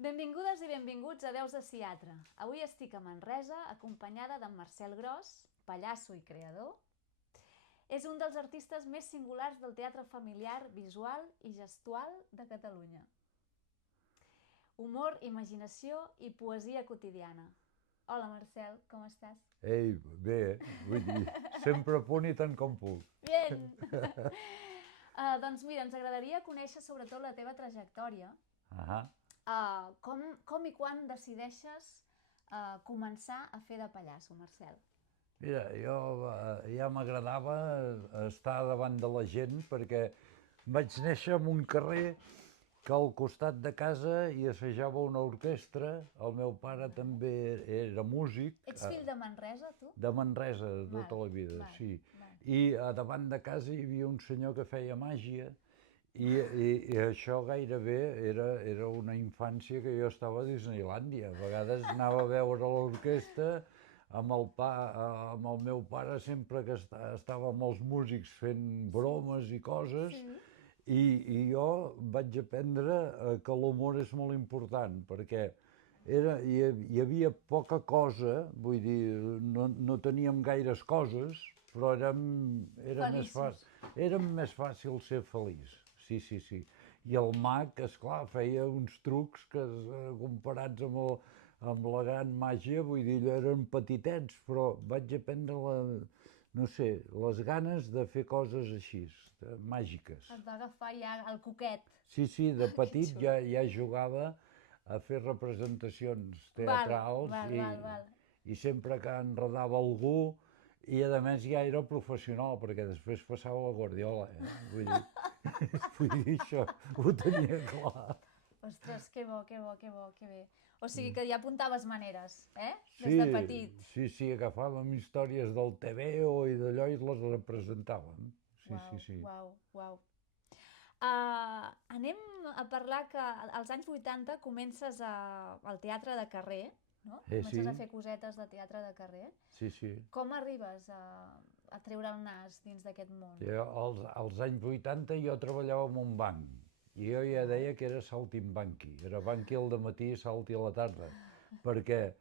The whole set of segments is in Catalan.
Benvingudes i benvinguts a Veus de Ciatre. Avui estic a Manresa, acompanyada d'en Marcel Gros, pallasso i creador. És un dels artistes més singulars del teatre familiar, visual i gestual de Catalunya. Humor, imaginació i poesia quotidiana. Hola, Marcel, com estàs? Ei, bé, vull dir, sempre a punt i tant com puc. Bien! Doncs mira, ens agradaria conèixer sobretot la teva trajectòria. Com i quan decideixes començar a fer de pallasso, Marcel? Mira, jo ja m'agradava estar davant de la gent perquè vaig néixer en un carrer que al costat de casa hi assajava una orquestra. El meu pare també era músic. Ets fill de Manresa, tu? De Manresa, de tota la vida, sí. I davant de casa hi havia un senyor que feia màgia i això gairebé era una infància que jo estava a Disneylàndia. A vegades anava a veure l'orquestra amb el meu pare, sempre que estava amb els músics fent bromes i coses, i jo vaig aprendre que l'humor és molt important, perquè hi havia poca cosa, vull dir, no teníem gaires coses, però érem més fàcil ser feliç. Sí. I el mag, esclar, feia uns trucs que, comparats amb la gran màgia, vull dir, eren petitets, però vaig aprendre les ganes de fer coses així, màgiques. Et va agafar ja el coquet. Sí, de petit ja jugava a fer representacions teatrals i sempre que enredava algú, i a més ja era professional, perquè després passava a Guardiola, vull dir, això ho tenia clar. Ostres, que bo, que bé. O sigui que ja apuntaves maneres, des de petit. Sí, agafàvem històries del TVO i d'allò i les representàvem. Sí. Uau. Anem a parlar que als anys 80 comences al teatre de carrer, no? Comences a fer cosetes de teatre de carrer. Sí. Com arribes a treure el nas dins d'aquest món? Als anys 80 jo treballava en un banc i jo ja deia que era saltimbanqui. Era banqui al dematí i salti a la tarda, perquè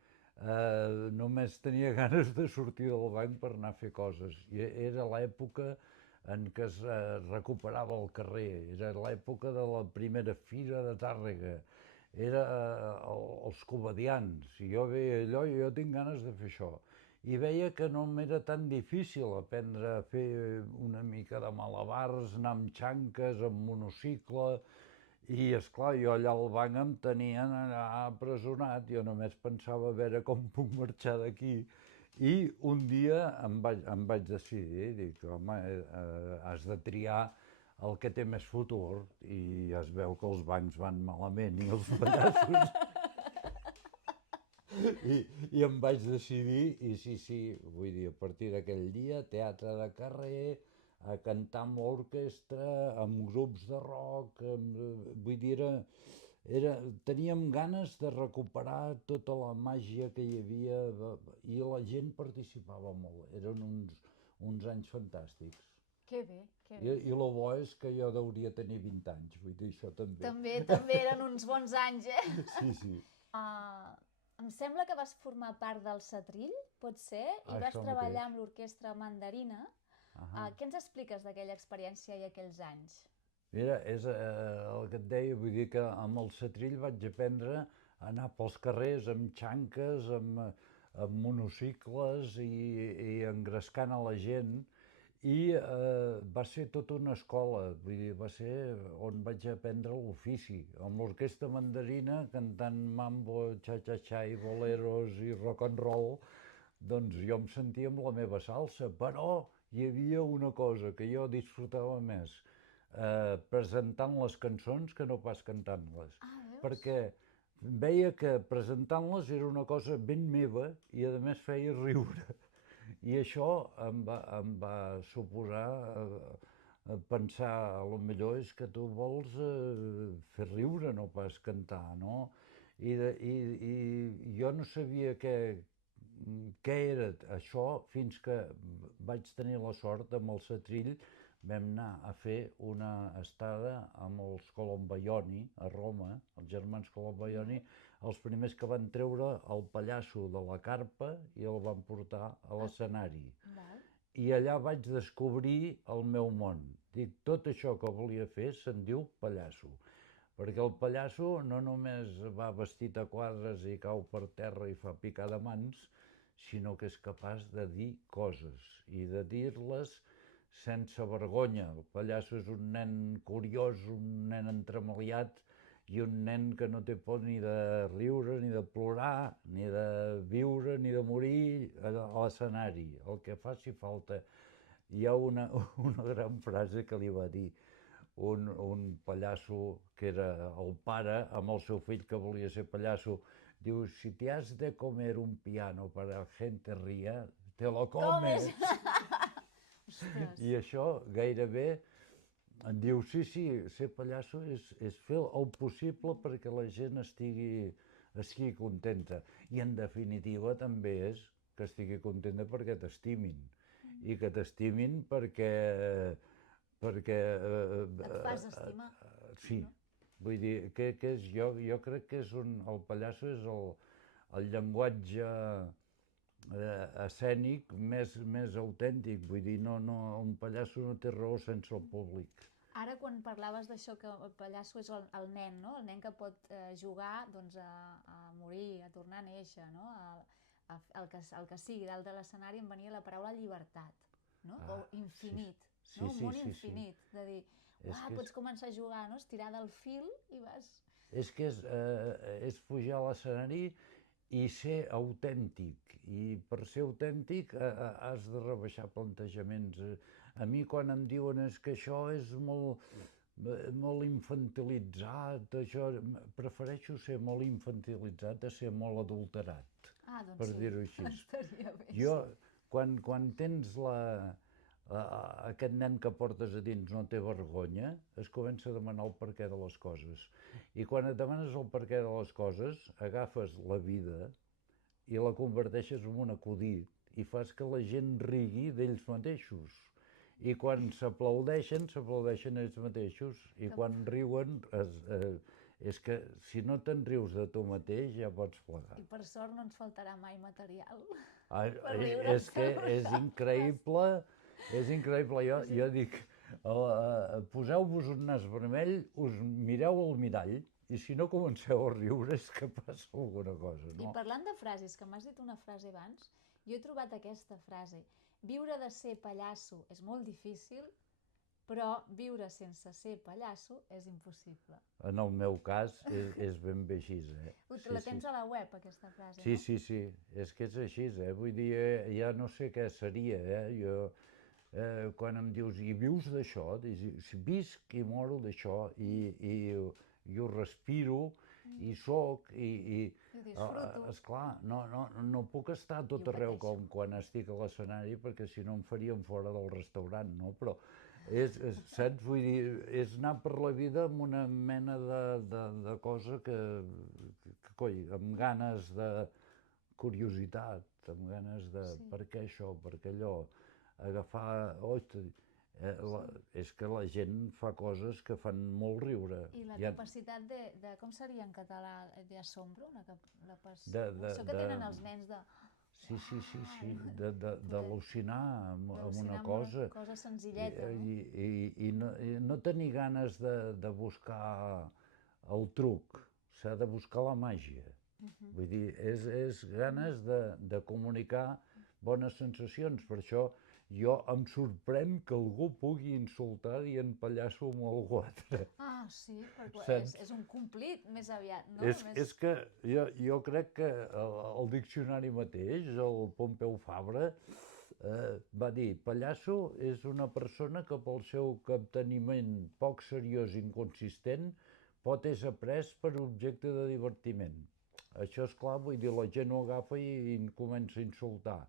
només tenia ganes de sortir del banc per anar a fer coses. I era l'època en què es recuperava el carrer, era l'època de la primera fira de Tàrrega, era els comedians, i jo veia allò i jo tinc ganes de fer això. I veia que no m'era tan difícil aprendre a fer una mica de malabars, anar amb xanques, amb monocicle, i esclar, jo allà al banc em tenien allà apresonat, jo només pensava a veure com puc marxar d'aquí. I un dia em vaig decidir, dic, home, has de triar el que té més futur, i es veu que els bancs van malament i els pallassos. I em vaig decidir, i sí, vull dir, a partir d'aquell dia, teatre de carrer, a cantar amb l'orquestra, amb grups de rock, vull dir, teníem ganes de recuperar tota la màgia que hi havia i la gent participava molt, eren uns anys fantàstics. Que bé. I el bo és que jo hauria tenir 20 anys, vull dir, això també. També eren uns bons anys, Sí. Em sembla que vas formar part del Setrill, pot ser? I vas treballar amb l'orquestra Mandarina. Què ens expliques d'aquella experiència i aquells anys? Mira, és el que et deia, vull dir que amb el Setrill vaig aprendre a anar pels carrers amb xanques, amb monocicles i engrescant a la gent, i va ser tota una escola, vull dir, va ser on vaig aprendre l'ofici, amb l'orquestra Mandarina cantant mambo, cha-cha-cha i boleros i rock and roll, doncs jo em sentia amb la meva salsa, però hi havia una cosa que jo disfrutava més, presentant les cançons que no pas cantant-les, perquè veia que presentant-les era una cosa ben meva i a més feia riure. I això em va suposar pensar, potser és que tu vols fer riure, no pas cantar, no? I jo no sabia què era això fins que vaig tenir la sort amb el Setrill vam anar a fer una estada amb els Colombaioni a Roma, els germans Colombaioni, els primers que van treure el pallasso de la carpa i el van portar a l'escenari. I allà vaig descobrir el meu món. Dic, tot això que volia fer se'n diu pallasso. Perquè el pallasso no només va vestit a quadres i cau per terra i fa picar de mans, sinó que és capaç de dir coses i de dir-les sense vergonya. El pallasso és un nen curiós, un nen entremaliat i un nen que no té por ni de riure, ni de plorar, ni de viure, ni de morir a l'escenari, el que faci falta. Hi ha una gran frase que li va dir un pallasso que era el pare amb el seu fill que volia ser pallasso. Diu, si te has de comer un piano para la gente ría, te lo comes. I això gairebé em diu, sí, ser pallasso és fer el possible perquè la gent estigui contenta. I en definitiva també és que estigui contenta perquè t'estimin. I que t'estimin perquè... Et fas estimar. Sí. Vull dir, jo crec que el pallasso és el llenguatge escènic més autèntic. Vull dir, un pallasso no té raó sense el públic. Ara, quan parlaves d'això, que el pallasso és el nen, no? El nen que pot jugar a morir, a tornar a néixer, no? El que sigui, dalt de l'escenari em venia la paraula llibertat, no? O infinit, no? Un món infinit, de dir, pots començar a jugar, no? Estirar del fil i vas... És que és pujar a l'escenari i ser autèntic. I per ser autèntic has de rebaixar plantejaments. A mi quan em diuen que això és molt infantilitzat, prefereixo ser molt infantilitzat a ser molt adulterat, per dir-ho així. Estaria bé. Jo, quan tens aquest nen que portes a dins no té vergonya, es comença a demanar el perquè de les coses. I quan et demanes el perquè de les coses, agafes la vida i la converteixes en un acudit i fas que la gent rigui d'ells mateixos. I quan s'aplaudeixen ells mateixos. I quan riuen, és que si no te'n rius de tu mateix ja pots plegar. I per sort no ens faltarà mai material. És que és increïble. És increïble, jo dic, poseu-vos un nas vermell, us mireu al mirall, i si no comenceu a riure és que passa alguna cosa, no? I parlant de frases, que m'has dit una frase abans, jo he trobat aquesta frase, viure de ser pallasso és molt difícil, però viure sense ser pallasso és impossible. En el meu cas és ben bé així, La tens a la web, aquesta frase, no? Sí, és que és així, vull dir, ja no sé què seria, jo... Quan em dius, i vius d'això, visc i moro d'això, i ho respiro, i soc, i disfruto. Esclar, no puc estar a tot arreu com quan estic a l'escenari, perquè si no em farien fora del restaurant, no? Però, saps? Vull dir, és anar per la vida amb una mena de cosa que amb ganes de curiositat, amb ganes de per què això, per què allò, agafar... És que la gent fa coses que fan molt riure. I la capacitat de... Com seria en català? D'asombro? Això que tenen els nens de... Sí, d'al·lucinar amb una cosa. Cosa senzilleta, no? I no tenir ganes de buscar el truc, s'ha de buscar la màgia. Vull dir, és ganes de comunicar bones sensacions, per això jo em sorprèn que algú pugui insultar dient pallasso amb algú altre. Sí, perquè és un complit més aviat, no? És que jo crec que el diccionari mateix, el Pompeu Fabra, va dir pallasso és una persona que pel seu capteniment poc seriós i inconsistent pot ésser pres per objecte de divertiment. Això és clar, vull dir, la gent ho agafa i comença a insultar.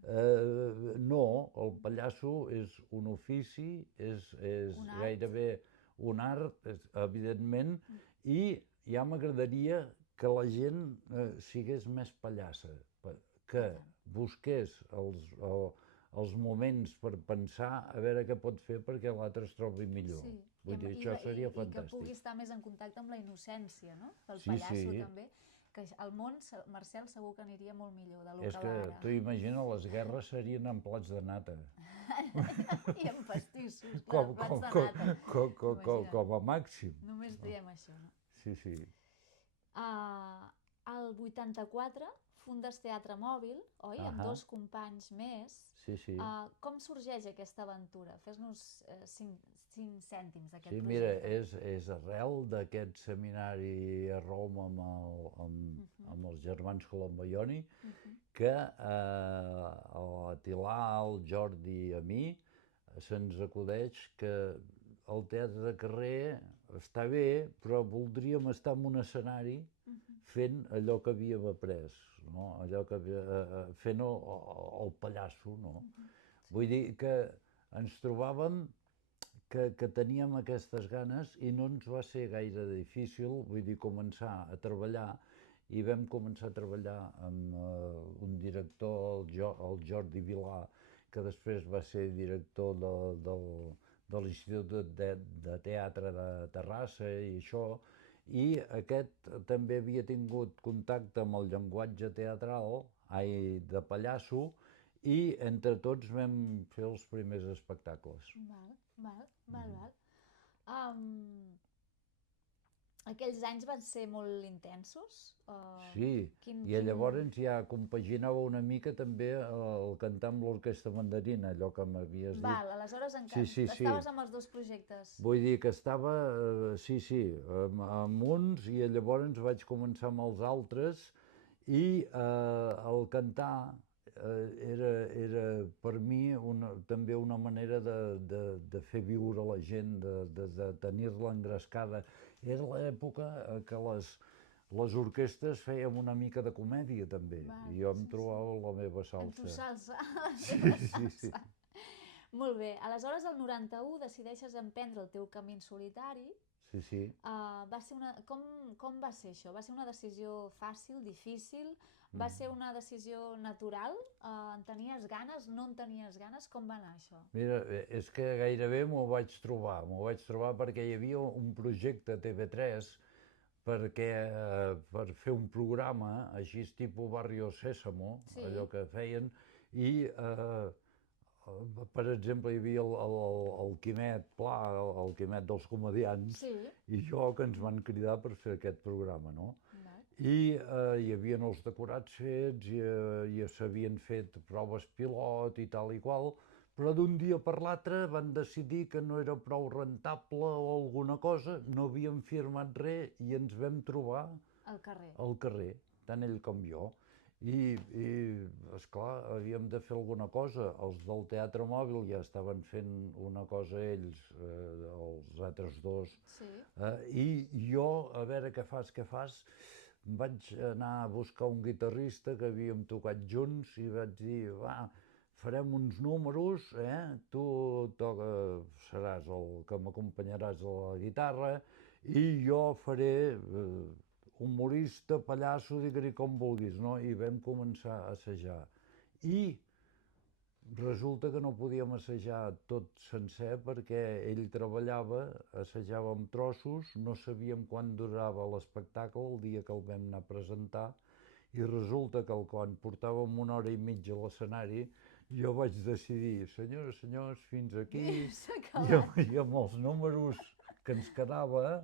No, el pallasso és un ofici, és gairebé un art, evidentment, i ja m'agradaria que la gent sigués més pallassa, que busqués els moments per pensar a veure què pot fer perquè l'altre es trobi millor. Sí. Vull dir, això seria I que fantàstic. pugui estar més en contacte amb la innocència, no? Pel Sí, pallasso sí. també. Que el món, Marcel, segur que aniria molt millor de lo És que que va ara. tu imagina, les guerres serien en plats de nata. I amb pastissos, clar, plats de nata. Imagina't. Com a màxim. Només diem això, no? Sí, sí. Al 84 fundes Teatre Mòbil, oi? Amb dos companys més. Sí, sí. Com sorgeix aquesta aventura? Fes-nos 5 cèntims d'aquest Sí, projecte. mira, és arrel d'aquest seminari a Roma amb els germans Colombaioni que a Tilà, al Jordi i a mi se'ns acudeix que el teatre de carrer està bé, però voldríem estar en un escenari fent allò que havíem après, no? Allò que fent el pallasso, no? Vull dir que ens trobàvem que teníem aquestes ganes i no ens va ser gaire difícil, vull dir, començar a treballar i vam començar a treballar amb un director, el Jordi Vilà, que després va ser director de l'Institut de Teatre de Terrassa i això, i aquest també havia tingut contacte amb el llenguatge teatral, de pallasso, i entre tots vam fer els primers espectacles. Val. Aquells anys van ser molt intensos? Sí, i llavors ja compaginava una mica també el cantar amb l'Orquestra Mandarina, allò que m'havies dit. Val, aleshores estaves amb els dos projectes. Vull dir que estava, amb uns i llavors vaig començar amb els altres i el cantar era per mi també una manera de fer viure la gent, de tenir-la engrescada. Era l'època que les orquestres fèiem una mica de comèdia també, i jo em trobava la meva salsa. En tu salsa. Sí. Molt bé, aleshores el 91 decideixes emprendre el teu camí en solitari. Sí. Com va ser això? Va ser una decisió fàcil, difícil? Va ser una decisió natural? En tenies ganes? No en tenies ganes? Com va anar això? Mira, és que gairebé m'ho vaig trobar perquè hi havia un projecte a TV3 per fer un programa així tipus Barrio Sésamo, allò que feien, i per exemple hi havia el Quimet Pla, el Quimet dels comediants, i jo, que ens van cridar per fer aquest programa, no? I hi havia els decorats fets, i s'havien fet proves pilot i tal i qual, però d'un dia per l'altre van decidir que no era prou rentable o alguna cosa, no havíem firmat res i ens vam trobar al carrer, tant ell com jo. I esclar, havíem de fer alguna cosa. Els del Teatre Mòbil ja estaven fent una cosa ells, els altres dos, i jo, a veure què fas, vaig anar a buscar un guitarrista que havíem tocat junts i vaig dir, va, farem uns números, tu seràs el que m'acompanyaràs a la guitarra i jo faré humorista, pallasso, digue-li com vulguis, no? I vam començar a assajar. I resulta que no podíem assajar tot sencer perquè ell treballava, assajava amb trossos, no sabíem quan durava l'espectacle el dia que el vam anar a presentar, i resulta que quan portàvem 1 hora i mitja a l'escenari, jo vaig decidir, senyores, senyors, fins aquí, i amb els números que ens quedava,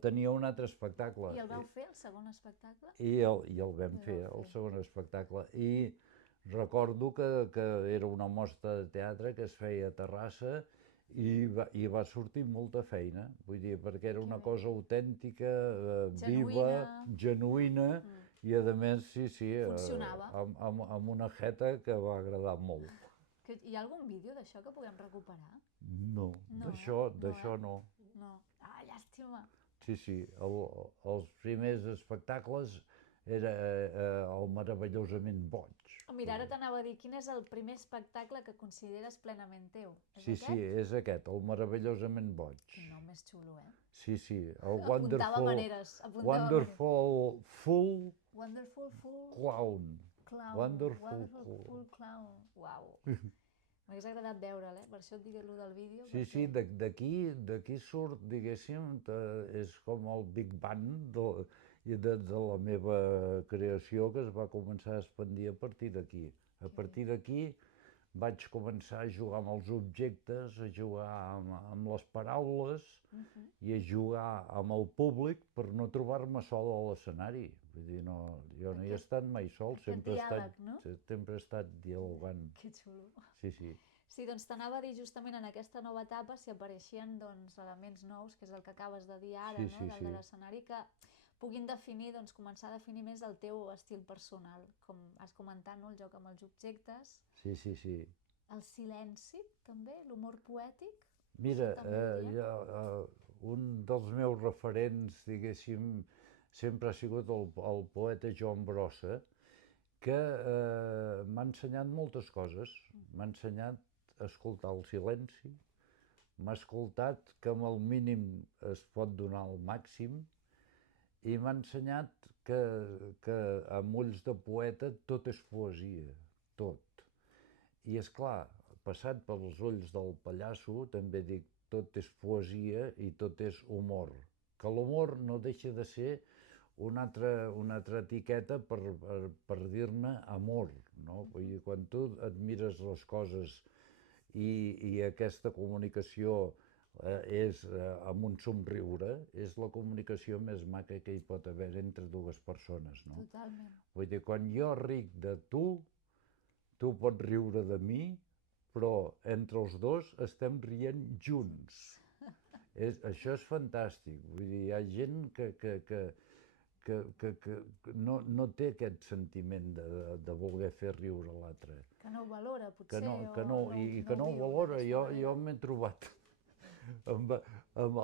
tenia un altre espectacle. I el vau fer, el segon espectacle? I el vam fer, el segon espectacle. I recordo que era una mostra de teatre que es feia a Terrassa i va sortir molta feina, vull dir, perquè era una cosa autèntica, viva, genuïna, i a més, funcionava. Amb una jeta que va agradar molt. Hi ha algun vídeo d'això que puguem recuperar? No, d'això no. No. Llàstima. Sí, els primers espectacles era el Meravellosament Boig. Mira, ara t'anava a dir, quin és el primer espectacle que consideres plenament teu? Sí, és aquest, el Meravellosament Boig. Quin nom més xulo, Sí, el Apuntava maneres. Wonderful Full Wonderful Full Clown. Clown. Wonderful Clown. Uau. M'hagués agradat veure'l, per això et dic el del vídeo. Sí, d'aquí surt, diguéssim, és com el Big Bang de la meva creació, que es va començar a expandir a partir d'aquí. A partir d'aquí vaig començar a jugar amb els objectes, a jugar amb les paraules i a jugar amb el públic per no trobar-me sol a l'escenari. Vull dir, jo no hi he estat mai sol, sempre he estat dialogant. Que xulo. Sí. Sí, doncs t'anava a dir justament en aquesta nova etapa si apareixien elements nous, que és el que acabes de dir ara, del de l'escenari, que puguin definir, començar a definir més el teu estil personal, com has comentat, el joc amb els objectes. Sí. El silenci, també, l'humor poètic. Mira, un dels meus referents, diguéssim, sempre ha sigut el poeta Joan Brossa, que m'ha ensenyat moltes coses. M'ha ensenyat a escoltar el silenci, m'ha escoltat que amb el mínim es pot donar el màxim, i m'ha ensenyat que amb ulls de poeta tot és poesia, tot. I és clar, passat pels ulls del pallasso, també dic, tot és poesia i tot és humor. Que l'humor no deixa de ser una altra etiqueta per dir-ne amor, no? Vull dir, quan tu admires les coses i aquesta comunicació és amb un somriure, és la comunicació més maca que hi pot haver entre dues persones, no? Totalment. Vull dir, quan jo ric de tu pots riure de mi, però entre els dos estem rient junts. Això és fantàstic. Vull dir, hi ha gent que no té aquest sentiment de voler fer riure l'altre. Que no ho valora, potser. Que no ho valora. Jo m'he trobat amb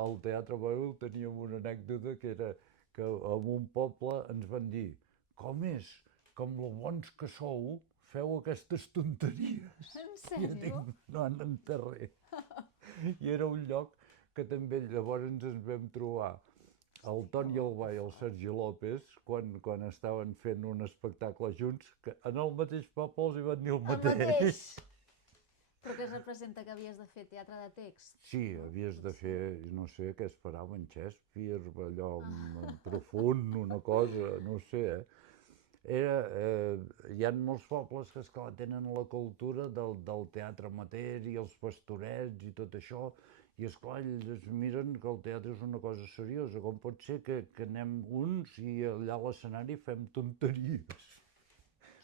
el Teatre Bòbil, teníem una anècdota que era que en un poble ens van dir: com és que amb lo bons que sou feu aquestes tonteries? En sèrio? No en enterré. I era un lloc que també llavors ens vam trobar el Toni Albà i el Sergi López, quan estaven fent un espectacle junts, que en el mateix poble els hi van dir el mateix. Però què es representa, que havies de fer teatre de text? Sí, havies de fer, no sé què esperaven, Shakespeare, allò profund, una cosa, no sé, hi ha molts pobles que, esclar, tenen la cultura del teatre amateur i els pastorets i tot això, i esclar, ells miren que el teatre és una cosa seriosa. Com pot ser que anem uns i allà a l'escenari fem tonteries?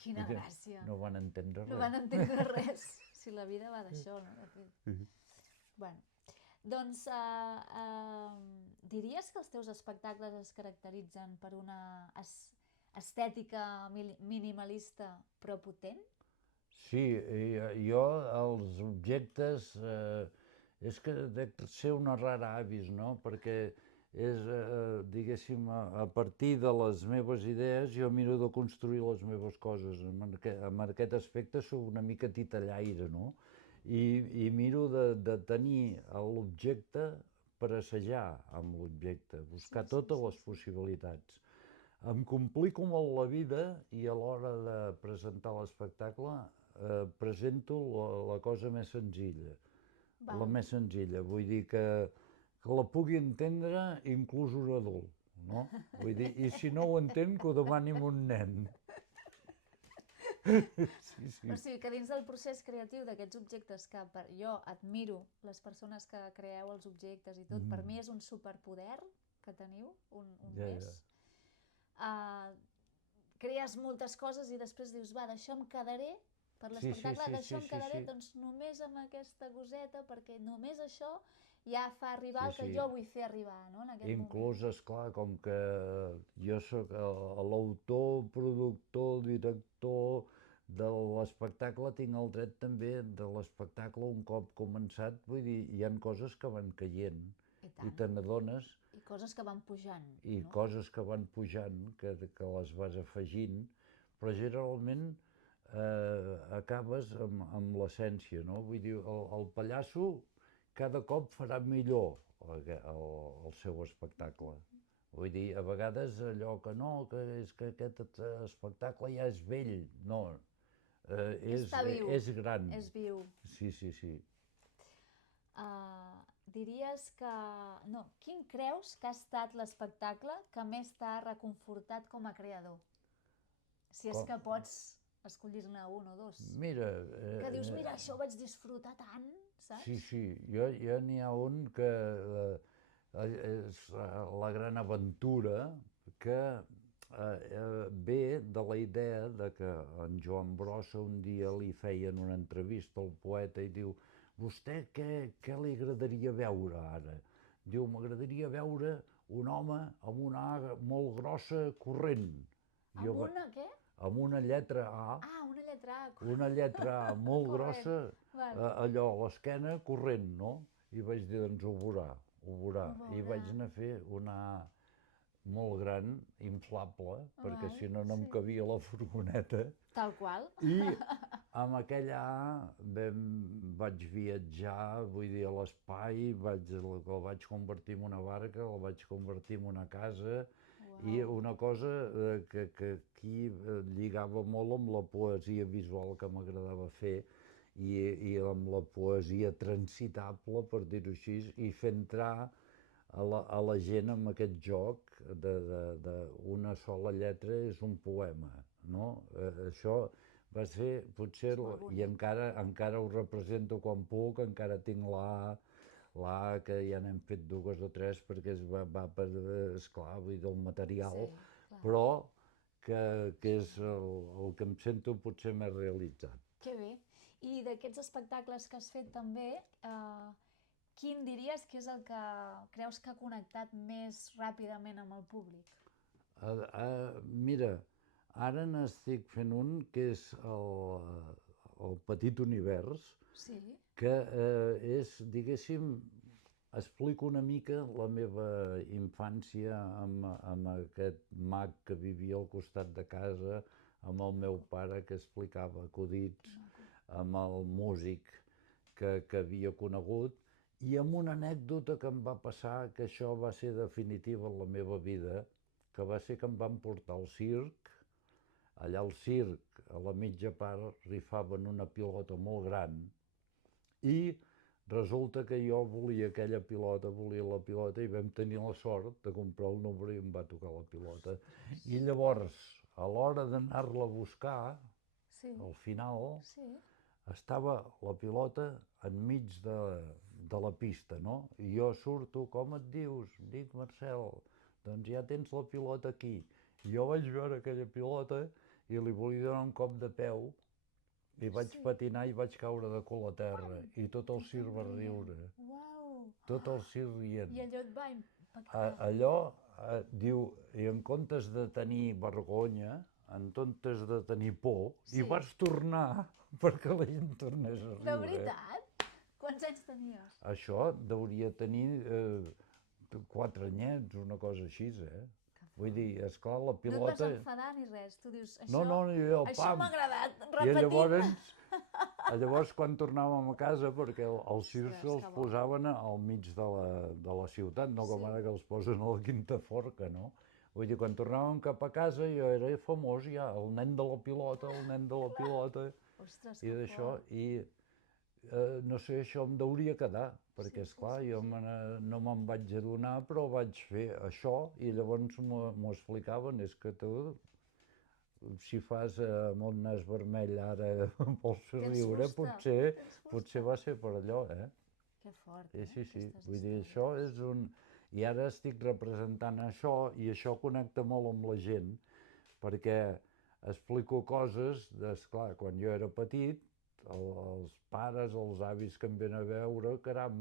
Quina gràcia! No van entendre res. No van entendre res. Si la vida va d'això, no? De fet. Bueno, doncs diries que els teus espectacles es caracteritzen per una estètica minimalista però potent? Sí, jo els objectes és que dec ser una rara avis, no? Perquè és, diguéssim, a partir de les meves idees jo miro de construir les meves coses. En aquest aspecte soc una mica titellaire, no? I miro de tenir l'objecte per assajar amb l'objecte, buscar totes les possibilitats. Em complico molt la vida i a l'hora de presentar l'espectacle presento la cosa més senzilla. La més senzilla, vull dir que la pugui entendre inclús un adult, no? Vull dir, i si no ho entén, que ho demani a un nen. Sí. O sigui, que dins del procés creatiu d'aquests objectes, que jo admiro les persones que creeu els objectes i tot, per mi és un superpoder que teniu, un més. Crees moltes coses i després dius, va, d'això em quedaré, per l'espectacle, d'això em quedaré, doncs només amb aquesta coseta, perquè només això ja fa arribar el que jo vull fer arribar, no?, en aquest moment. Inclús, esclar, com que jo soc l'autor, productor, director de l'espectacle, tinc el dret també de l'espectacle un cop començat, vull dir, hi ha coses que van caient i te n'adones. I coses que van pujant. I coses que van pujant, que les vas afegint, però generalment acabes amb l'essència, no? Vull dir, el pallasso cada cop farà millor el seu espectacle. Vull dir, a vegades allò que no, que és que aquest espectacle ja és vell, no, Està viu. és gran. És viu. Sí, sí, sí. Diries que... No, quin creus que ha estat l'espectacle que més t'ha reconfortat com a creador? Si és que pots escollir-ne un o dos. Mira... Que dius, mira, això ho vaig disfrutar tant, saps? Sí, sí, jo n'hi ha un que és la gran aventura que ve de la idea de que en Joan Brossa un dia li feien una entrevista al poeta i diu vostè què li agradaria veure ara? Diu, m'agradaria veure un home amb una A molt grossa corrent. Amb una què? Amb una lletra A. Ah, una lletra A. Una lletra A molt grossa, allò a l'esquena corrent, no? I vaig dir, doncs ho veurà. I vaig anar a fer una A molt gran, inflable, perquè si no em cabia la furgoneta. Tal qual. I amb aquella A vaig viatjar, vull dir, a l'espai, el vaig convertir en una barca, el vaig convertir en una casa, i una cosa que aquí lligava molt amb la poesia visual que m'agradava fer i amb la poesia transitable, per dir-ho així, i fer entrar a la gent amb aquest joc d'una sola lletra és un poema, no? Això va ser, potser, i encara ho represento quan puc, encara tinc la A, que ja n'hem fet dues o tres perquè va per, esclar, vull dir, el material, però que és el que em sento potser més realitzat. Que bé. I d'aquests espectacles que has fet també, quin diries que és el que creus que ha connectat més ràpidament amb el públic? Mira, ara n'estic fent un que és el Petit Univers, que és, diguéssim, explico una mica la meva infància amb aquest mag que vivia al costat de casa, amb el meu pare que explicava acudits, amb el músic que havia conegut, i amb una anècdota que em va passar, que això va ser definitiva en la meva vida, que va ser que em van portar al circ. Allà al circ, a la mitja part, rifaven una pilota molt gran i resulta que jo volia aquella pilota, volia la pilota i vam tenir la sort de comprar el número i em va tocar la pilota. I llavors, a l'hora d'anar-la a buscar, al final, estava la pilota enmig de la pista, no? I jo surto, com et dius? Dic, Marcel, doncs ja tens la pilota aquí. I jo vaig veure aquella pilota i li volia donar un cop de peu i vaig patinar i vaig caure de cul a terra i tot el circ va riure. Tot el circ rient. I allò et va impactar. Allò, diu, i en comptes de tenir vergonya, en comptes de tenir por, i vas tornar perquè la gent tornés a riure. De veritat? Quants anys tenies? Això deuria tenir 4 anyets, una cosa així, Vull dir, esclar, la pilota... No et vas enfadar ni res, tu dius, això m'ha agradat, repetim. I llavors, quan tornàvem a casa, perquè els circs els posaven al mig de la ciutat, no com ara que els posen a la Quinta Forca, no? Vull dir, quan tornàvem cap a casa jo era famós ja, el nen de la pilota, Ostres, i d'això, i no sé, això em deuria quedar, perquè esclar, jo no me'n vaig adonar, però vaig fer això i llavors m'ho explicaven, és que tu, si fas amb un nas vermell ara vols riure, potser va ser per allò, Que fort, Sí, vull dir, això és un... I ara estic representant això i això connecta molt amb la gent, perquè explico coses, esclar, quan jo era petit, els pares, els avis que em venen a veure, caram,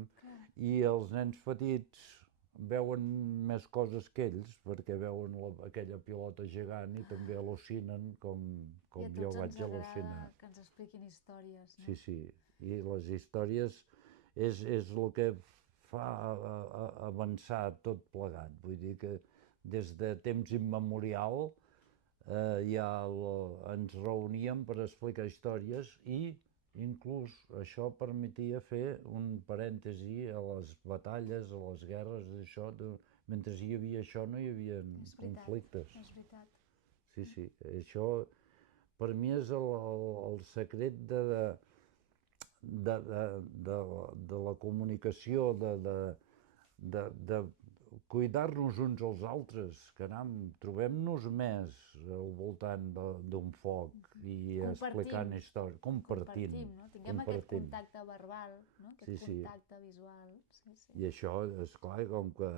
i els nens petits veuen més coses que ells, perquè veuen aquella pilota gegant i també al·lucinen com jo vaig al·lucinar. I a tots ens agrada que ens expliquin històries, no? Sí, i les històries és el que fa avançar tot plegat. Vull dir que des de temps immemorial ja ens reuníem per explicar històries i Inclús això permetia fer un parèntesi a les batalles, a les guerres, això, mentre hi havia això no hi havia conflictes. És veritat. Sí, sí, això per mi és el secret de la comunicació, de cuidar-nos uns als altres, caram, trobem-nos més al voltant d'un foc i explicant històries, compartint. No? Tinguem aquest contacte verbal, no? Aquest contacte visual. I això, esclar, com que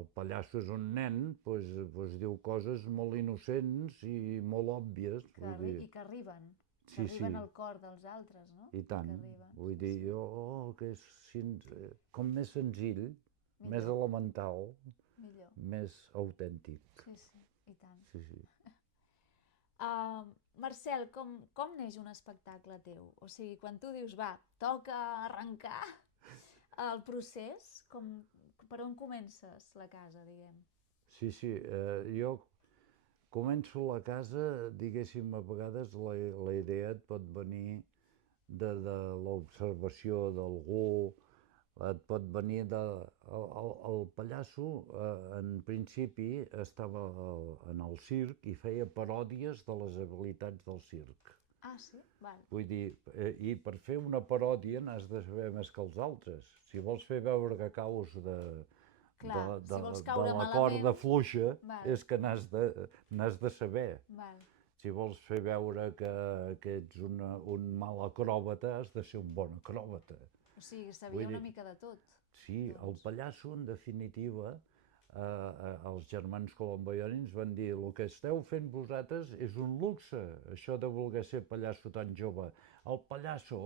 el pallasso és un nen, doncs diu coses molt innocents i molt òbvies. I que arriben. Que arriben al cor dels altres, no? I tant. Vull dir, que és com més senzill, més elemental, més autèntic. Sí, i tant. Sí. Marcel, com neix un espectacle teu? O sigui, quan tu dius, va, toca arrencar el procés, per on comences la casa, diguem? Sí, jo començo la casa, diguéssim, a vegades la idea et pot venir de l'observació d'algú, et pot venir el pallasso, en principi, estava en el circ i feia paròdies de les habilitats del circ. Ah, sí? Val. Vull dir, i per fer una paròdia n'has de saber més que els altres. Si vols fer veure que caus de la corda fluixa, és que n'has de saber. Si vols fer veure que ets un mal acròbata, has de ser un bon acròbata. O sigui, sabia una mica de tot. Sí, el pallasso, en definitiva, els germans Colombaioni ens van dir el que esteu fent vosaltres és un luxe, això de voler ser pallasso tan jove. El pallasso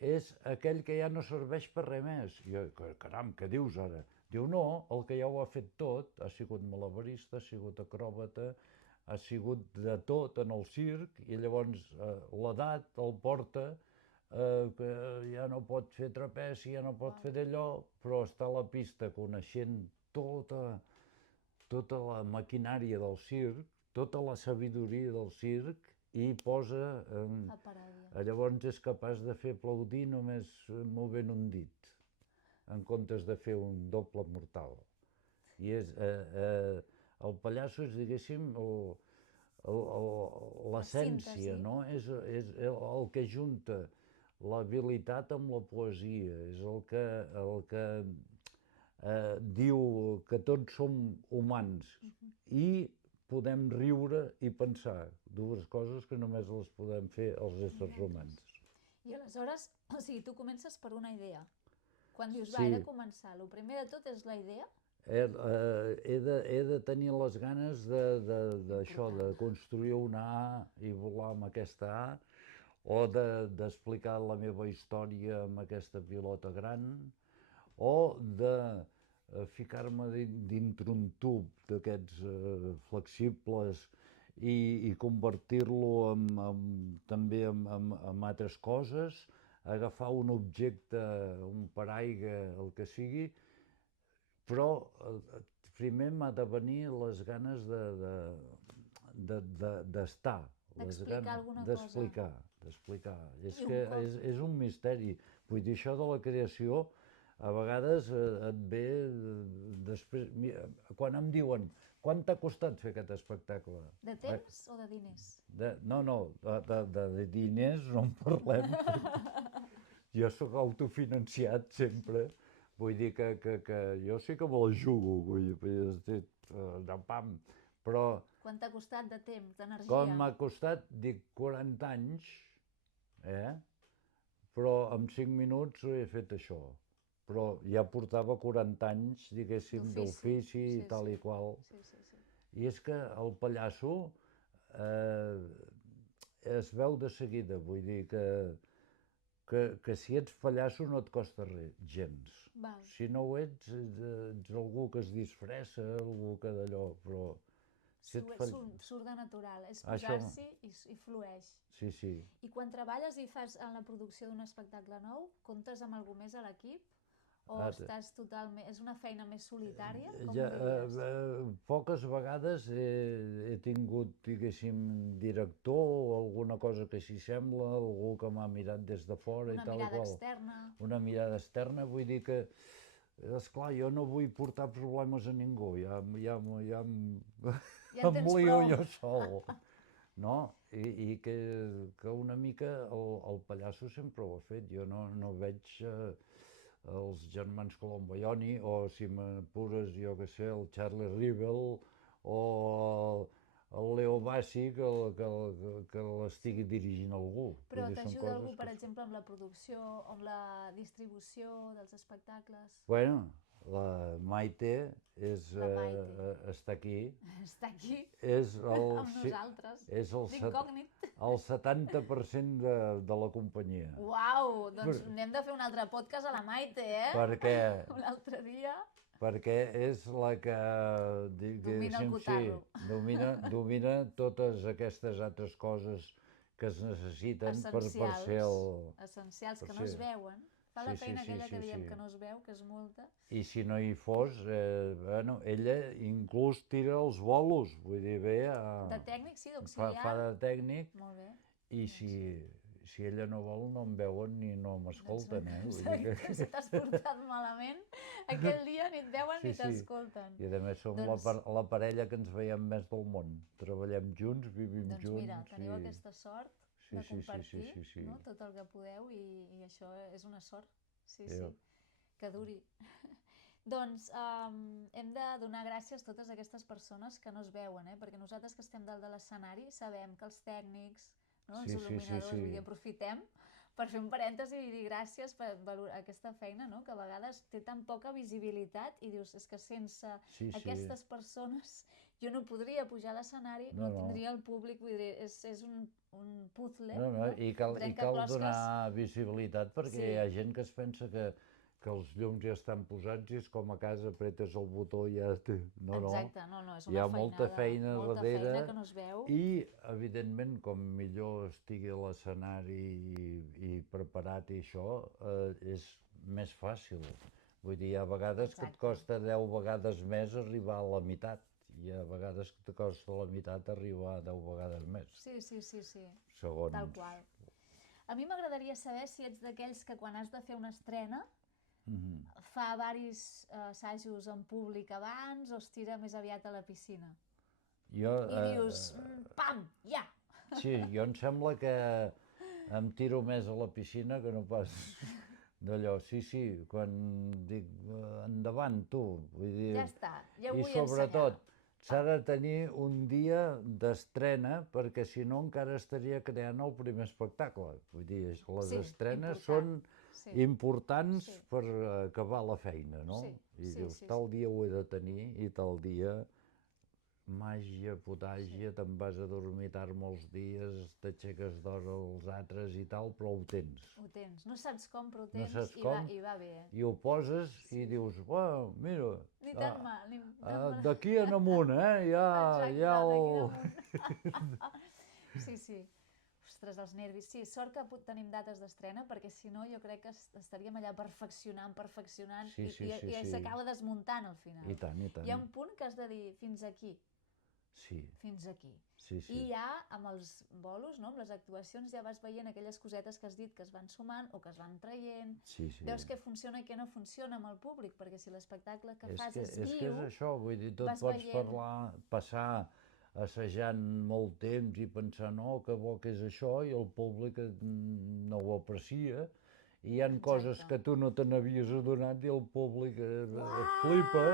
és aquell que ja no serveix per res més. I jo, caram, què dius ara? Diu, no, el que ja ho ha fet tot, ha sigut malabarista, ha sigut acròbata, ha sigut de tot en el circ, i llavors l'edat el porta, que ja no pot fer trapeci, ja no pot fer d'allò, però està a la pista coneixent tota la maquinària del circ, tota la sabidoria del circ, i posa... Llavors és capaç de fer aplaudir només movent un dit, en comptes de fer un doble mortal. I el pallasso és, diguéssim, l'essència, no? És el que junta l'habilitat amb la poesia, és el que diu que tots som humans i podem riure i pensar, dues coses que només les podem fer els éssers humans. I aleshores, o sigui, tu comences per una idea. Quan dius, va, he de començar, el primer de tot és la idea? He de tenir les ganes d'això, de construir una A i volar amb aquesta A, o d'explicar la meva història amb aquesta pilota gran, o de ficar-me dintre un tub d'aquests flexibles i convertir-lo també en altres coses, agafar un objecte, un paraigua, el que sigui, però primer m'ha de venir les ganes d'estar, d'explicar alguna cosa. D'explicar. És que és un misteri. Vull dir, això de la creació, a vegades et ve després... Quan em diuen, quant t'ha costat fer aquest espectacle? De temps o de diners? No, de diners no en parlem. Jo sóc autofinanciat sempre. Vull dir que jo sí que me la jugo, vull dir, però... Quant t'ha costat de temps, d'energia? Com m'ha costat, dic, 40 anys, però en 5 minuts ho he fet això. Però ja portava 40 anys, diguéssim, d'ofici i tal i qual. I és que el pallasso es veu de seguida, vull dir que si ets pallasso no et costa res, gens. Si no ho ets algú que es disfressa, algú que d'allò, però... Surt de natural, és posar-s'hi i flueix. Sí. I quan treballes i fas en la producció d'un espectacle nou, comptes amb algú més a l'equip? O estàs totalment... És una feina més solitària? Com ho Ja, diries? poques vegades he tingut, diguéssim, director o alguna cosa que s'hi sembla, algú que m'ha mirat des de fora Una i tal i mirada qual. externa. Una mirada externa, vull dir que, esclar, jo no vull portar problemes a ningú, Ja en em tens lio prou. jo sol, no? I que una mica el Pallasso sempre ho ha fet, jo no veig els germans Colombaioni, o si m'apures, jo què sé, el Charlie Rivel, o el Leo Bassi, que l'estigui dirigint algú. Però Vull dir, són t'ajuda algú, coses per que... exemple, amb la producció, o amb la distribució dels espectacles? Bueno, la Maite La Maite. està aquí, Està aquí, és amb nosaltres, és d'incògnit. el 70% de la companyia. Uau, doncs n'hem de fer un altre podcast a la Maite, Perquè, Un altre dia. perquè és la que, Domina el diguéssim, cotarro. domina totes aquestes altres coses que es necessiten per ser el... Essencials, que per no es ser- veuen. Fa la Sí, sí, feina sí, aquella que sí, diem sí. que no es veu, que és molta. I si no hi fos, bueno, ella inclús tira els bolos, vull dir, ve De tècnic, sí, fa d'auxiliar. de tècnic, Molt bé. i si ella no vol no em veuen ni no m'escolten, Vull dir Exacte, si t'has portat malament, aquell dia ni et veuen ni Sí, sí. t'escolten. I a més som Doncs- la parella que ens veiem més del món. Treballem junts, vivim Doncs junts. mira, teniu aquesta sort de sí, compartir sí. no? Tot el que podeu i això és una sort, sí, Ja. sí, que duri. Doncs hem de donar gràcies a totes aquestes persones que no es veuen, perquè nosaltres que estem dalt de l'escenari sabem que els tècnics, no? Els il·luminadors, vull dir, aprofitem per fer un parèntesi i dir gràcies per aquesta feina, no? Que a vegades té tan poca visibilitat i dius, és que sense aquestes persones jo no podria pujar a l'escenari, no tindria el públic, vull dir, és un puzzle, I cal donar visibilitat perquè hi ha gent que es pensa que els llums ja estan posats i és com a casa, apretes el botó i ja... Exacte, no, és una hi ha molta feina darrere que no es veu. i, evidentment, com millor estigui l'escenari i preparat i això, és més fàcil. Vull dir, hi ha vegades que et costa 10 vegades més arribar a la meitat. Hi ha vegades que et costa la meitat arribar a 10 vegades més. Sí. Segons. Tal qual. A mi m'agradaria saber si ets d'aquells que quan has de fer una estrena fa varis assajos en públic abans o es tira més aviat a la piscina. I dius, pam, ja! Sí, jo em sembla que em tiro més a la piscina que no pas d'allò. Sí, quan dic endavant, tu. Vull dir, ja està, ja ho vull ensenyar. I sobretot, s'ha de tenir un dia d'estrena, perquè si no encara estaria creant el primer espectacle. Vull dir, les estrenes són importants per acabar la feina, no? I dius, tal dia ho he de tenir i tal dia, màgia, potàgia, te'n vas a dormir tard molts dies, t'aixeques d'hora els altres i tal, però ho tens. Ho tens, no saps com, però ho tens i va bé. I ho poses i dius, bueno, mira, ni tan mal. d'aquí en amunt, ja el... Sí. Ostres, els nervis. Sí, sort que tenim dates d'estrena, perquè si no jo crec que estaríem allà perfeccionant i s'acaba desmuntant al final. I tant. Hi ha un punt que has de dir fins aquí. Sí. Fins aquí. Sí. I ja amb els bolos, no? Amb les actuacions, ja vas veient aquelles cosetes que has dit que es van sumant o que es van traient. Sí. Veus què funciona i què no funciona amb el públic, perquè si l'espectacle que fas és viu... És que és això, vull dir, pots passar assajant molt temps i pensar, no, que bo que és això, i el públic no ho aprecia, i hi ha coses que tu no te n'havies adonat i el públic flipa.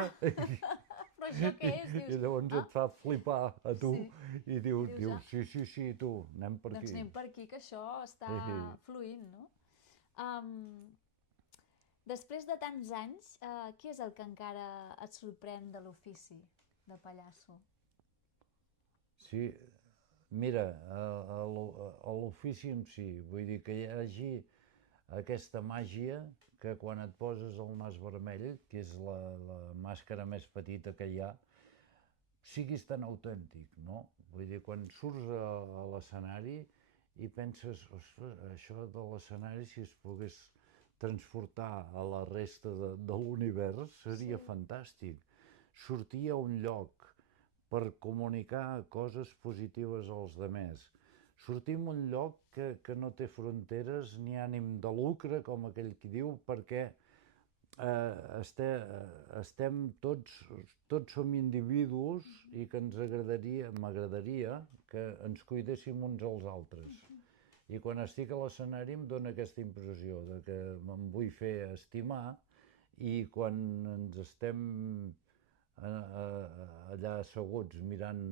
Però això què és? Dius, I llavors et fa flipar a tu i dius, sí, tu, anem per aquí. Doncs anem per aquí, que això està fluint, no? Després de tants anys, què és el que encara et sorprèn de l'ofici de pallasso? Sí, mira, a l'ofici en si, vull dir que hi hagi aquesta màgia que quan et poses el nas vermell, que és la màscara més petita que hi ha, siguis tan autèntic, no? Vull dir, quan surts a l'escenari i penses, ostres, això de l'escenari, si es pogués transportar a la resta de l'univers seria fantàstic. Sortir a un lloc per comunicar coses positives als demés. Sortim a un lloc que no té fronteres ni ànim de lucre, com aquell qui diu, perquè estem tots som individus i que m'agradaria que ens cuidéssim uns als altres. I quan estic a l'escenari em dóna aquesta impressió de que em vull fer estimar i quan ens estem allà asseguts mirant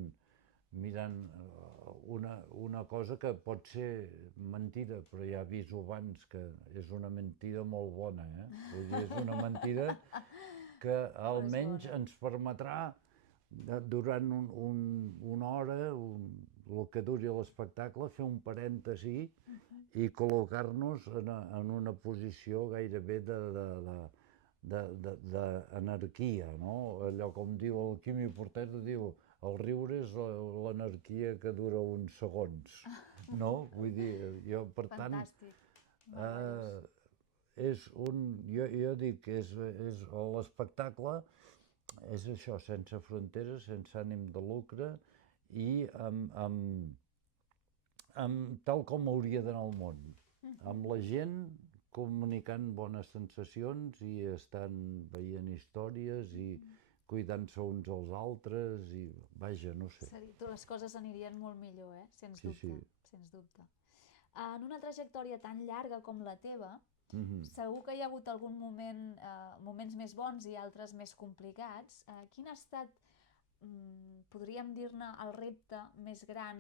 una cosa que pot ser mentida, però ja he vist abans que és una mentida molt bona, eh? Vull dir, és una mentida que almenys ens permetrà durant una hora, el que duri l'espectacle, fer un parèntesi i col·locar-nos en una posició gairebé d'anarquia, no? Allò com diu el Quimi Portet, diu el riure és l'anarquia que dura uns segons, no? Vull dir, jo, per tant, jo dic, l'espectacle és això, sense fronteres, sense ànim de lucre i tal com hauria d'anar el món, amb la gent comunicant bones sensacions i estan veient històries i cuidant-se uns als altres i, vaja, no sé. Les coses anirien molt millor, sens dubte, sens dubte. En una trajectòria tan llarga com la teva, segur que hi ha hagut algun moments més bons i altres més complicats. Quin ha estat, podríem dir-ne, el repte més gran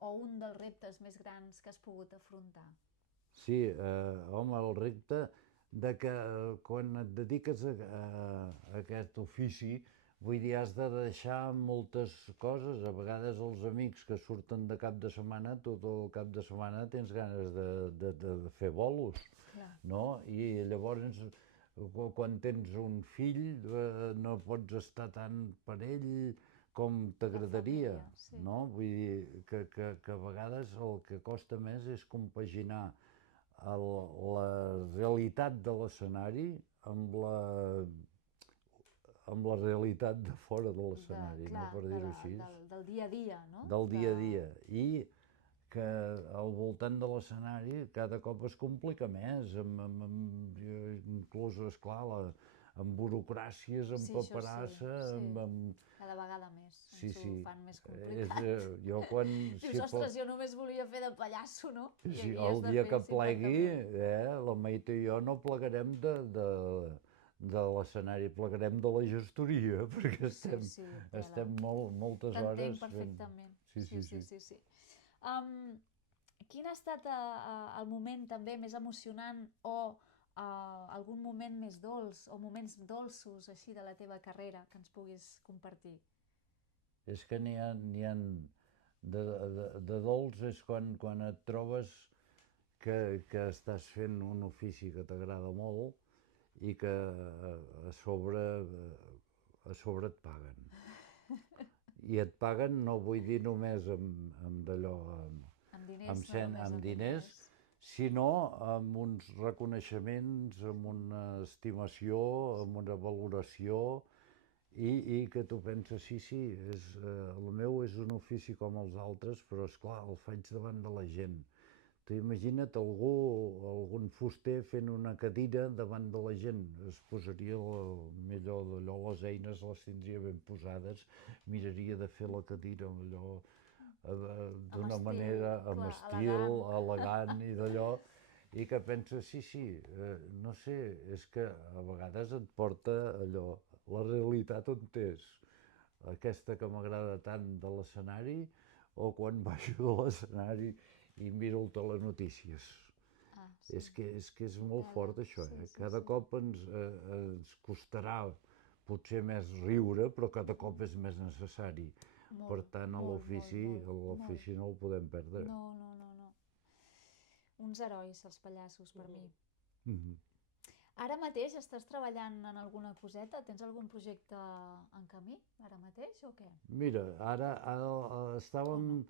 o un dels reptes més grans que has pogut afrontar? Sí, home, el repte de que quan et dediques a aquest ofici, vull dir, has de deixar moltes coses. A vegades els amics que surten de cap de setmana, tot el cap de setmana tens ganes de fer bolos, no? I llavors, quan tens un fill, no pots estar tant per ell com t'agradaria, no? Vull dir que a vegades el que costa més és compaginar la realitat de l'escenari amb la realitat de fora de l'escenari, no, per dir-ho així. Del dia a dia, no? Del dia a dia. I que al voltant de l'escenari cada cop es complica més, inclús, esclar, amb burocràcies, amb paperassa, cada vegada més, ens ho fan més complicat. Dius, ostres, jo només volia fer de pallasso, no? Sí, el dia que plegui, la Maite i jo no plegarem de l'escenari, plegarem de la gestoria, perquè estem moltes hores... T'entenc perfectament. Sí. Quin ha estat el moment també més emocionant o algun moment més dolç o moments dolços així de la teva carrera que ens puguis compartir? És que n'hi ha de dolç és quan et trobes que estàs fent un ofici que t'agrada molt i que a sobre et paguen. I et paguen, no vull dir només amb d'allò, amb diners, sinó amb uns reconeixements, amb una estimació, amb una valoració, i que tu penses, sí, el meu és un ofici com els altres, però esclar, el faig davant de la gent. Tu imagina't algun fuster fent una cadira davant de la gent, es posaria millor d'allò, les eines les tindria ben posades, miraria de fer la cadira allò d'una manera, amb estil, elegant i d'allò, i que penses, sí, no sé, és que a vegades et porta allò, la realitat on és, aquesta que m'agrada tant de l'escenari, o quan baixo de l'escenari i miro el telenotícies. És que és molt fort això, cada cop ens costarà potser més riure, però cada cop és més necessari. Per tant, l'ofici no el podem perdre. No. Uns herois, els pallassos, per mi. Ara mateix estàs treballant en alguna coseta? Tens algun projecte en camí, ara mateix, o què? Mira, ara estàvem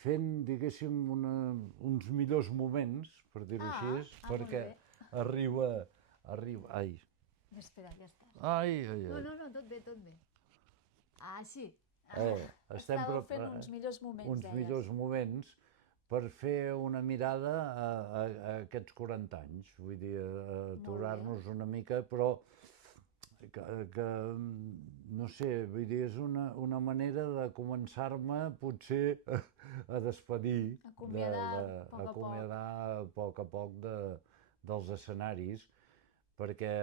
fent, diguéssim, uns millors moments, per dir-ho així, perquè arriba... Ai, Espera, ja estàs. ai, ai, No, ai. no, tot bé, tot bé. Ah, sí. Estem Estàveu fent uns millors moments, uns millors moments per fer una mirada a aquests 40 anys. Vull dir, aturar-nos una mica, però que no sé, vull dir, és una manera de començar-me potser a despedir, acomiadar a poc dels escenaris, perquè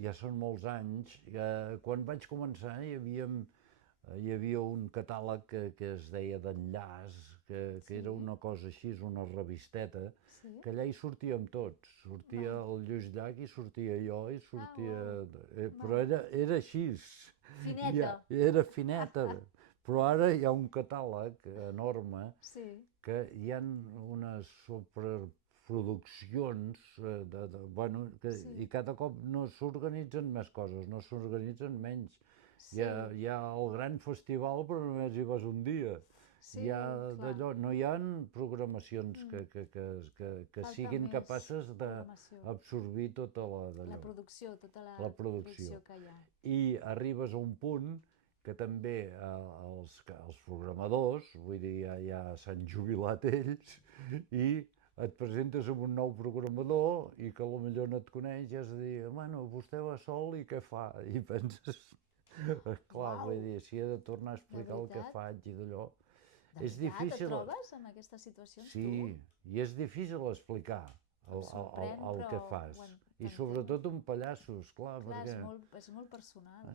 ja són molts anys. Quan vaig començar hi havia un catàleg que es deia d'Enllaç, que era una cosa així, una revisteta, que allà hi sortíem tots. Sortia el Lluís Llach i sortia jo, i sortia... Però era així. Fineta. Era fineta. Però ara hi ha un catàleg enorme que hi ha unes produccions, i cada cop no s'organitzen més coses, no s'organitzen menys. Hi ha el gran festival, però només hi vas un dia. No hi ha programacions que siguin capaces d'absorbir tota la producció, tota la producció que hi ha. I arribes a un punt que també els programadors, vull dir, ja s'han jubilat ells, i et presentes amb un nou programador i que potser no et coneix i has de dir, bueno, vostè va sol i què fa? I penses, clar, vull dir, si he de tornar a explicar el que faig i d'allò... És difícil. Et trobes en aquestes situacions, tu? Sí, i és difícil explicar el que fas. I sobretot un pallasso, esclar, perquè... És molt personal.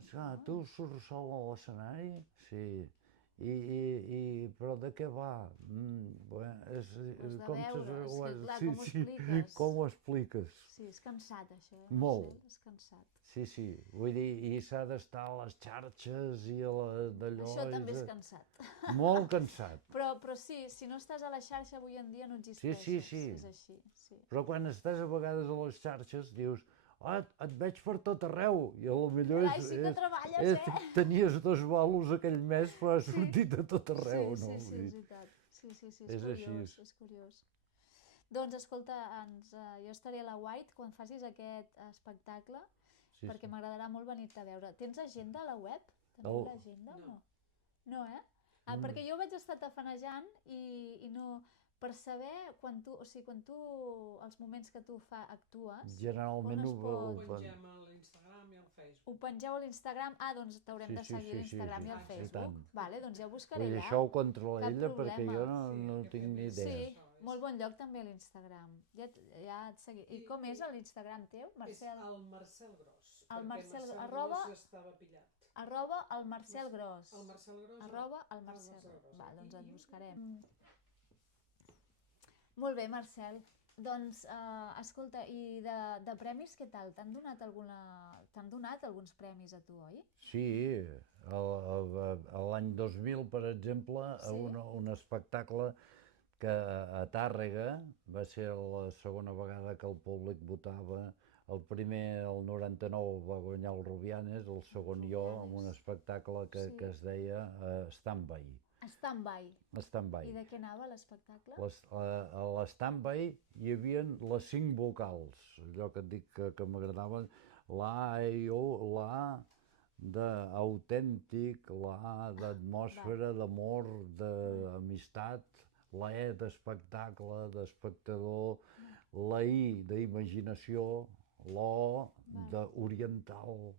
Tu surts sol a l'escenari? Sí. Però de què va? Com expliques? Com ho expliques? Sí, és cansat, això. Molt. És cansat. Sí. Vull dir, i s'ha d'estar a les xarxes i d'allò... Això també és cansat. Molt cansat. Però sí, si no estàs a la xarxa avui en dia no existeixes. Sí. És així, sí. Però quan estàs a vegades a les xarxes dius, et veig per tot arreu, i potser sí que treballes, tenies 2 bolos aquell mes, però has sortit a tot arreu, no? Sí, és veritat. Sí, és curiós. Doncs, escolta, jo estaré a la White quan facis aquest espectacle, perquè m'agradarà molt venir-te a veure. Tens agenda a la web? Teniu l'agenda o no? No, perquè jo vaig estar tafanejant i no... Per saber, els moments que tu actues... Generalment ho pengem a l'Instagram i al Facebook. Ho pengeu a l'Instagram? Doncs t'haurem de seguir a l'Instagram i al Facebook. Vale, doncs ja ho buscaré allà. Això ho controla ella perquè jo no tinc ni idea. Sí, molt bon lloc també a l'Instagram. Ja et seguiré. I com és l'Instagram teu, Marcel? És el Marcel Gros. El Marcel Gros. Arroba el Marcel Gros. El Marcel Gros. Arroba el Marcel Gros. Va, doncs et buscarem. Molt bé, Marcel. Doncs, escolta, i de premis què tal? T'han donat alguns premis a tu, oi? Sí, l'any 2000, per exemple, un espectacle que a Tàrrega va ser la segona vegada que el públic votava. El primer, el 99, va guanyar el Rubianes, el segon jo, amb un espectacle que es deia Stand-by. Stand-by. I de què anava l'espectacle? A l'Stand-by hi havia les 5 vocals, allò que et dic que m'agradaven, l'A, E, I, O, l'A d'autèntic, l'A d'atmosfera, d'amor, d'amistat, la E d'espectacle, d'espectador, la I d'imaginació, l'O d'oriental,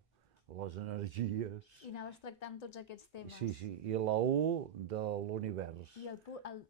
les energies... I anaves tractant tots aquests temes. Sí, i la U de l'univers. I el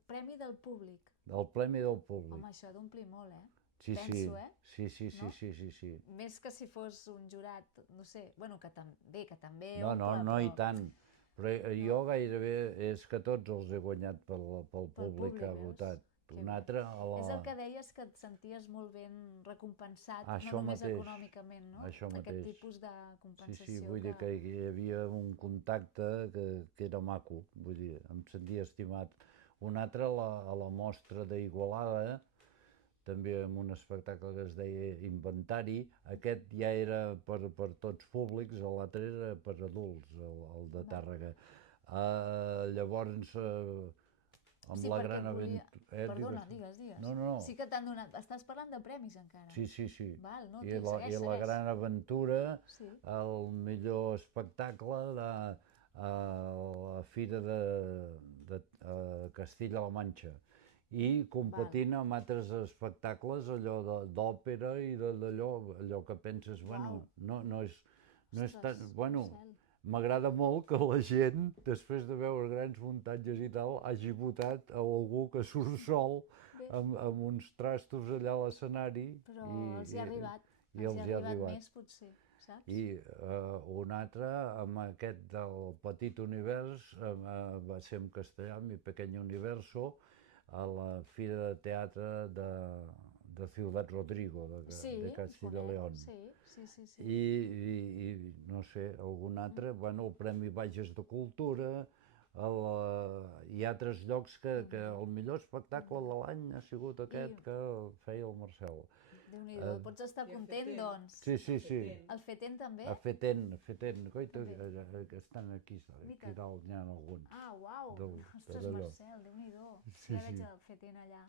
premi del públic. El premi del públic. Home, això d'omplir molt, Penso, Sí. Més que si fos un jurat, no sé, bueno, que també... No, i tant. Però jo gairebé és que tots els he guanyat pel públic que ha votat. Un altre... És el que deies, que et senties molt ben recompensat, no només econòmicament, no? Aquest tipus de compensació. Sí, vull dir que hi havia un contacte que era maco, vull dir, em sentia estimat. Un altre, a la mostra d'Igualada, també amb un espectacle que es deia Inventari, aquest ja era per tots públics, l'altre era per adults, el de Tàrrega. Llavors, amb Sí, la perquè gran volia... aventura... Perdona, digues. No. Sí que t'han donat... Estàs parlant de premis encara. Sí. Val, no, I segueix. la gran aventura, Sí. el millor espectacle a la Fira de Castilla-La Manxa. I competint amb altres espectacles, allò d'òpera i allò que penses, bueno, no és tan... Bueno, m'agrada molt que la gent, després de veure grans muntatges i tal, hagi votat a algú que surt sol amb uns trastos allà a l'escenari. Però els hi ha arribat. I els hi ha arribat més, potser, saps? I un altre, amb aquest del Petit Univers, va ser en castellà, Mi Pequeño Universo, a la Fira de Teatre de Ciudad Rodrigo, de Castilla y León. Sí. I no sé, algun altre, bueno, el Premi Bages de Cultura, hi ha altres llocs que el millor espectacle de l'any ha sigut aquest que feia el Marcel. Déu-n'hi-do, pots estar content, doncs. Sí. El Feten també? El Feten, coita, que estan aquí dalt, n'hi ha alguns. Ah, uau, ostres, Marcel, Déu-n'hi-do. Sí, ja veig el Feten allà.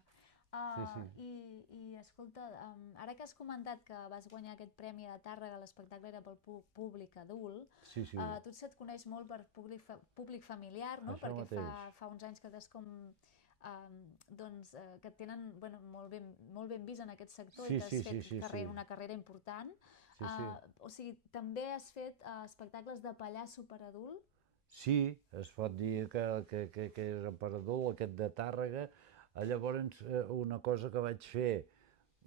I escolta, ara que has comentat que vas guanyar aquest premi a Tàrrega, l'espectacle era pel públic adult, tu se't coneix molt per públic familiar, no? Perquè fa uns anys que t'has com... que et tenen molt ben vist en aquest sector i que has fet una carrera important. O sigui, també has fet espectacles de pallasso per adult? Sí, es pot dir que era per adult, aquest de Tàrrega. Llavors, una cosa que vaig fer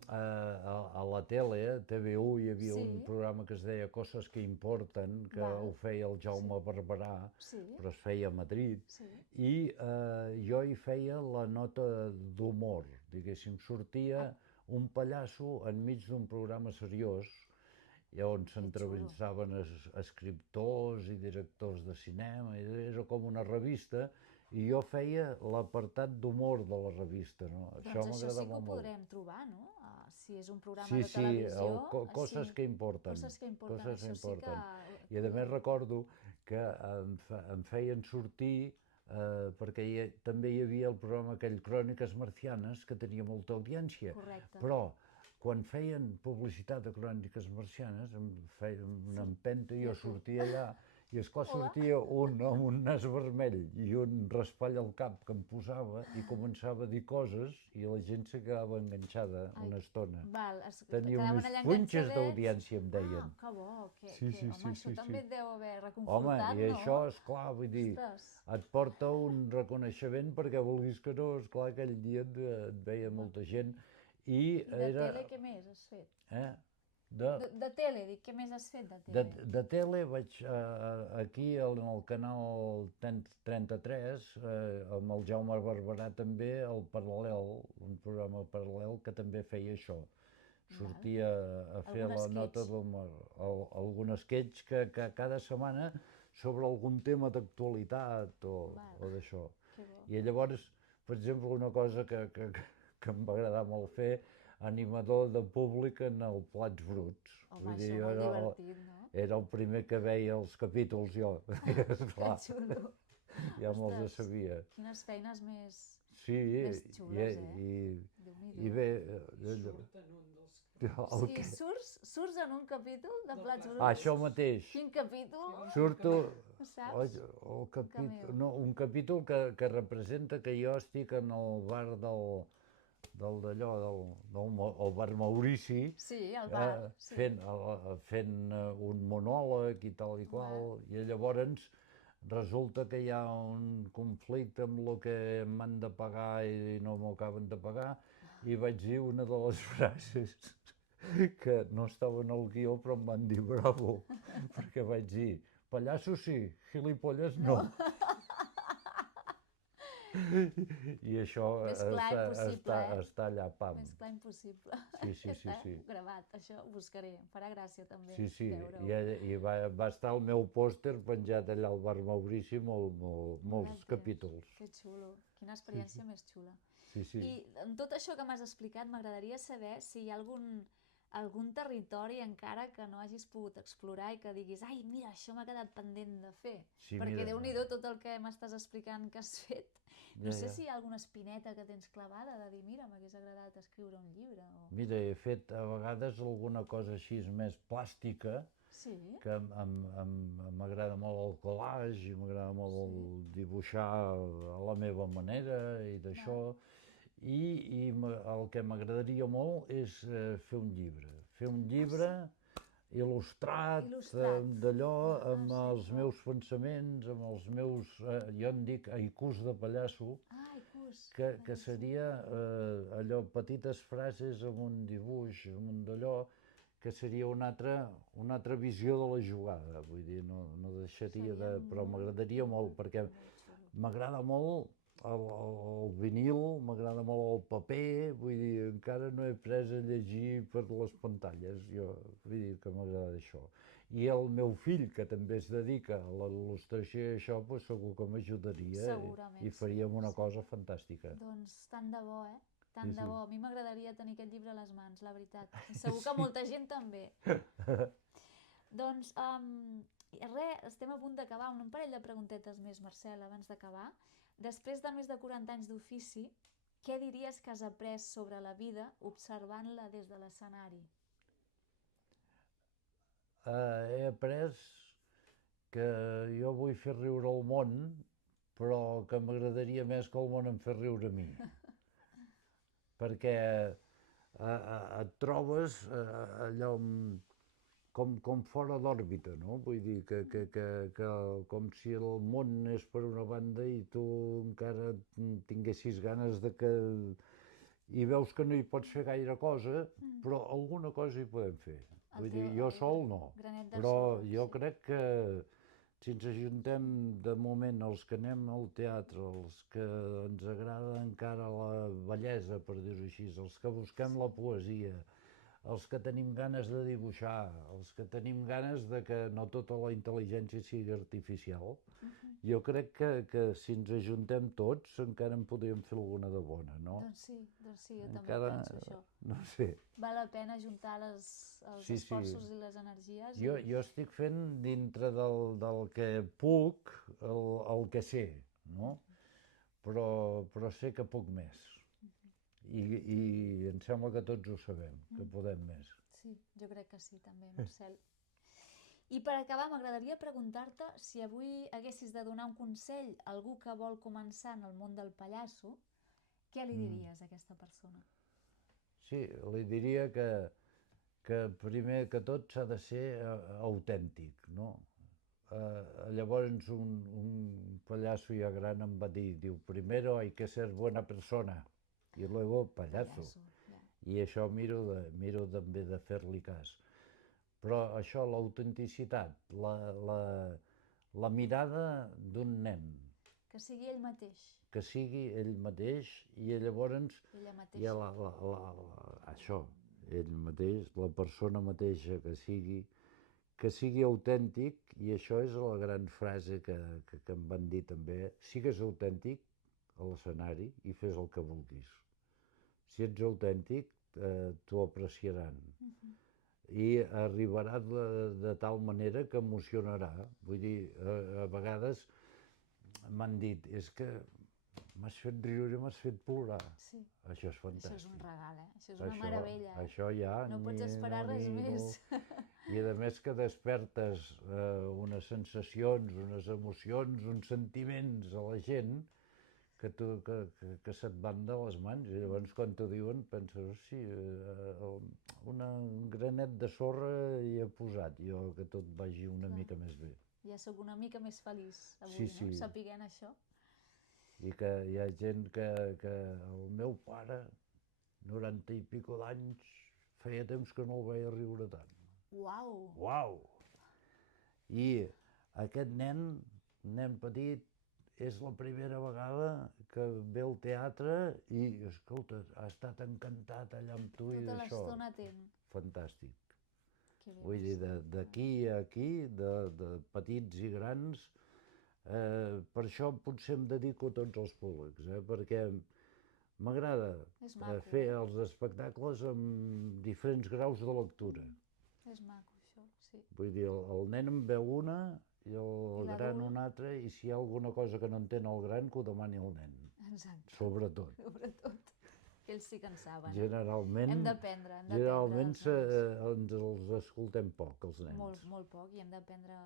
a la tele, a TV1, hi havia un programa que es deia Coses que importen, que ho feia el Jaume Barberà, però es feia a Madrid, i jo hi feia la nota d'humor, diguéssim, sortia un pallasso enmig d'un programa seriós, on s'entrevistaven escriptors i directors de cinema, era com una revista, i jo feia l'apartat d'humor de la revista, no? Doncs això sí que ho podrem trobar, no? Si és un programa de televisió... Sí, Coses que importen. Coses que importen, això sí que... I a més recordo que em feien sortir, perquè també hi havia el programa aquell Cròniques Marcianes, que tenia molta audiència. Correcte. Però quan feien publicitat de Cròniques Marcianes, em feien una empenta i jo sortia allà, i esclar sortia un amb un nas vermell i un raspall al cap que em posava i començava a dir coses i la gent se quedava enganxada una estona. Tenia unes punxes d'audiència, em deien. Ah, que bo, home, això també et deu haver reconfortat, no? Home, i això, esclar, vull dir, et porta un reconeixement perquè vulguis que no, esclar, aquell dia et veia molta gent. I de tele què més has fet? De tele, dic, què més has fet de tele? De tele vaig aquí en el canal 33, amb el Jaume Barberà també, el Paral·lel, un programa paral·lel que també feia això. Sortia a fer la nota d'humor, algun sketch que cada setmana sobre algun tema d'actualitat o d'això. I llavors, per exemple, una cosa que em va agradar molt fer, animador de públic en el Plats Bruts. Home, això molt divertit, no? Era el primer que veia els capítols jo. Que xulo. Ja me'ls sabia. Quines feines més I xules, bé... I surts en un capítol de Plats Bruts? Això mateix. Quin capítol? Surto... Saps? Un capítol que representa que jo estic en el bar del bar Maurici, fent un monòleg i tal i qual, i llavors resulta que hi ha un conflicte amb el que m'han de pagar i no m'ho acaben de pagar, i vaig dir una de les frases que no estava en el guió però em van dir bravo, perquè vaig dir, pallasso sí, gilipolles no. I això està allà, pam. Més clar impossible. Sí. Gravat, això ho buscaré, em farà gràcia també. Sí, i va estar el meu pòster penjat allà al bar Maurici molts capítols. Que xulo, quina experiència més xula. Sí. I amb tot això que m'has explicat m'agradaria saber si hi ha algun algun territori encara que no hagis pogut explorar i que diguis, ai, mira, això m'ha quedat pendent de fer. Sí, Perquè mira, Déu-n'hi-do tot el que m'estàs explicant que has fet. No sé ja. si hi ha alguna espineta que tens clavada de dir, mira, m'hagués agradat escriure un llibre. Mira, he fet a vegades alguna cosa així més plàstica, Sí? que m'agrada molt el collage i m'agrada molt dibuixar a la meva manera i d'això. I el que m'agradaria molt és fer un llibre. Fer un llibre il·lustrat, d'allò, amb els meus pensaments, amb els meus, jo en dic haikus de pallasso, que seria allò, petites frases amb un dibuix, amb un d'allò, que seria una altra visió de la jugada, vull dir, no deixaria de... però m'agradaria molt, perquè m'agrada molt el vinil, m'agrada molt el paper, vull dir, encara no he après a llegir per les pantalles, jo vull dir que m'agrada això. I el meu fill, que també es dedica a la il·lustració i això, doncs segur que m'ajudaria i faríem una cosa fantàstica. Doncs tant de bo, Tant de bo. A mi m'agradaria tenir aquest llibre a les mans, la veritat. Segur que molta gent també. Doncs, res, estem a punt d'acabar. Un parell de preguntetes més, Marcel, abans d'acabar. Després de més de 40 anys d'ofici, què diries que has après sobre la vida observant-la des de l'escenari? He après que jo vull fer riure el món, però que m'agradaria més que el món em fes riure a mi. Perquè et trobes allò com fora d'òrbita, no? Vull dir que com si el món és per una banda i tu encara tinguessis ganes de que... I veus que no hi pots fer gaire cosa, però alguna cosa hi podem fer. Vull dir, jo sol no, però jo crec que si ens ajuntem de moment els que anem al teatre, els que ens agrada encara la bellesa, per dir-ho així, els que busquem la poesia, els que tenim ganes de dibuixar, els que tenim ganes de que no tota la intel·ligència sigui artificial, jo crec que si ens ajuntem tots encara en podríem fer alguna de bona, no? Doncs sí, jo també penso això. No sé. Val la pena ajuntar els esforços i les energies. Jo estic fent dintre del que puc el que sé, no? Però sé que puc més. I em sembla que tots ho sabem, que podem més. Sí, jo crec que sí, també, Marcel. I per acabar, m'agradaria preguntar-te si avui haguessis de donar un consell a algú que vol començar en el món del pallasso, què li diries a aquesta persona? Sí, li diria que primer que tot s'ha de ser autèntic, no? Llavors un pallasso ja gran em va dir, diu, primero hay que ser buena persona y luego pallasso. I això miro també de fer-li cas. Però això, l'autenticitat, la mirada d'un nen. Que sigui ell mateix. Que sigui ell mateix i llavors hi ha això, ell mateix, la persona mateixa que sigui autèntic, i això és la gran frase que em van dir també, sigues autèntic a l'escenari i fes el que vulguis. Si ets autèntic, t'ho apreciaran. I arribarà de tal manera que emocionarà. Vull dir, a vegades m'han dit, és que m'has fet riure i m'has fet plorar. Sí. Això és fantàstic. Això és un regal, Això és una meravella. Això ja... No pots esperar res més. I a més que despertes unes sensacions, unes emocions, uns sentiments a la gent que se't van de les mans, i llavors quan t'ho diuen penses, sí, un granet de sorra hi he posat jo que tot vagi una mica més bé. Ja sóc una mica més feliç avui, no? Sapiguent això. I que hi ha gent que el meu pare, 90 i pico d'anys, feia temps que no el veia riure tant. Uau! Uau! I aquest nen petit, és la primera vegada que ve al teatre i, escolta, ha estat encantat allà amb tu i d'això. Tota l'estona atent. Fantàstic. Vull dir, d'aquí a aquí, de petits i grans, per això potser em dedico a tots els públics, perquè M'agrada És maco, fer els espectacles amb diferents graus de lectura. És maco, això, sí. Vull dir, el nen en veu una i el gran una altra, i si hi ha alguna cosa que no entén el gran, que ho demani el nen. Exacte. Sobretot. Sobretot. Ells sí que en saben. Generalment, Hem d'aprendre. generalment ens els escoltem poc, els nens. Molt poc, i hem d'aprendre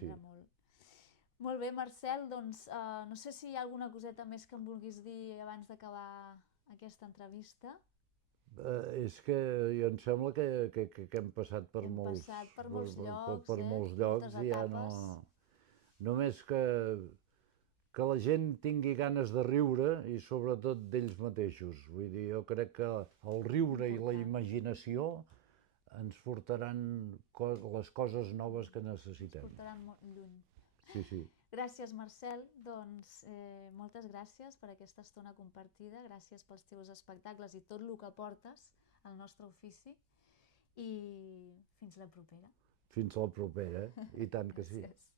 Sí. molt. Molt bé, Marcel, doncs no sé si hi ha alguna coseta més que em vulguis dir abans d'acabar aquesta entrevista. És que jo em sembla que hem passat per molts llocs, per molts llocs, moltes i ja etapes. Només que la gent tingui ganes de riure, i sobretot d'ells mateixos. Vull dir, jo crec que el riure i la imaginació ens portaran les coses noves que necessitem. Ens portaran molt lluny. Sí. Gràcies, Marcel. Doncs moltes gràcies per aquesta estona compartida, gràcies pels teus espectacles i tot el que portes al nostre ofici, i fins la propera. Fins la propera, i tant que sí. Gràcies.